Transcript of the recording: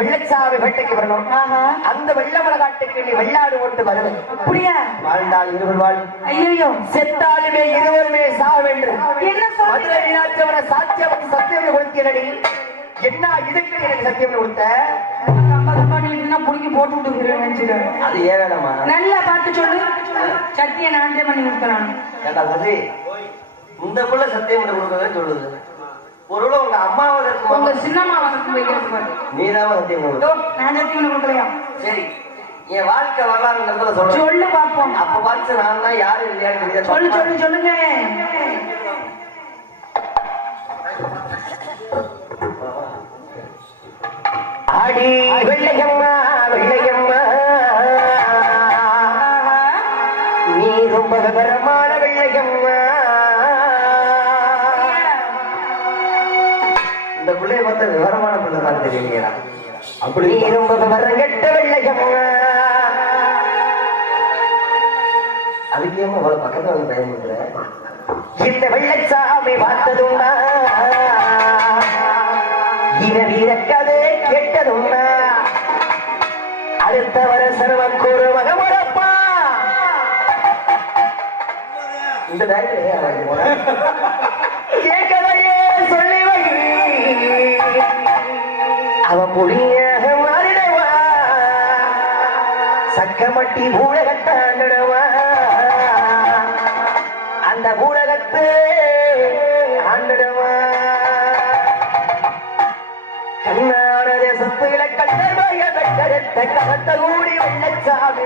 வெள்ளச்சாமி வேட்டைக்கு வரணும். அந்த வெள்ளமலை காட்டுக்கு நீ வெள்ளாடு ஓட்டு வருவது அப்படியா? வாழ்ந்தால் இருவர் வாழ், ஐயோ செத்தாலுமே இருவருமே சாவென்று என்ன மதுரை மீனாட்சியவன சாட்சியம் சத்தியம் கொடுத்தீரடி. என்ன இதுக்கு எனக்கு சத்தியம் கொடுத்த? புடிக்கி போட்டு விட்டு அது ஏன் வேணாமா? நல்லா பார்த்து சொல்லு. சத்திய நான்தே பண்ணி கொடுக்குறான். ஏண்டா சசி, இந்த புள்ள சத்தியம் கொடுக்கறத சொல்லுது. ஒருவேளை உங்க அம்மாவை உங்க சின்னம்மாவை நீதான் சத்தியம் கொடுக்கணும். நான் சத்தியம் கொடுக்கலையா? சரி, என் வாழ்க்கை வரலாறுங்கிறத சொல்ல சொல்லு பார்ப்போம். அப்ப பார்த்து நான் தான் யாரு இல்லையான்னு சொல்லு சொல்லு சொல்லுங்க. ஆடி வெள்ளையம்மா வெள்ளையம்மா, நீ ரொம்ப விவரமான வெள்ளையம்மா. இந்த பிள்ளைய பார்த்த விவரமான பிள்ளை தான் தெரியலையா? அப்படி நீ ரொம்ப விவரம் கெட்ட வெள்ளையம்மா. அதுக்கு ஏமா அவ்வளவு பக்கத்துல வந்து பயன்படுற? இந்த வெள்ளச்சாமி பார்த்ததுண்டா, வீரக்கதை கேட்டதுண்டா, அடுத்த வருஷம் ஒரு மகமுடப்பா. இந்த கேட்கதையே சொல்லி வை, அவன் புளியாக மாறிடுவா, சக்கமட்டி ஊழகத்தாண்டுடுவா, அந்த ஊழகத்து ஆண்டுடுவா. கண்ணான தேசத்தில கண்டறிய கண்டெடுத்த கவத்த கூடி வெள்ளச்சாமி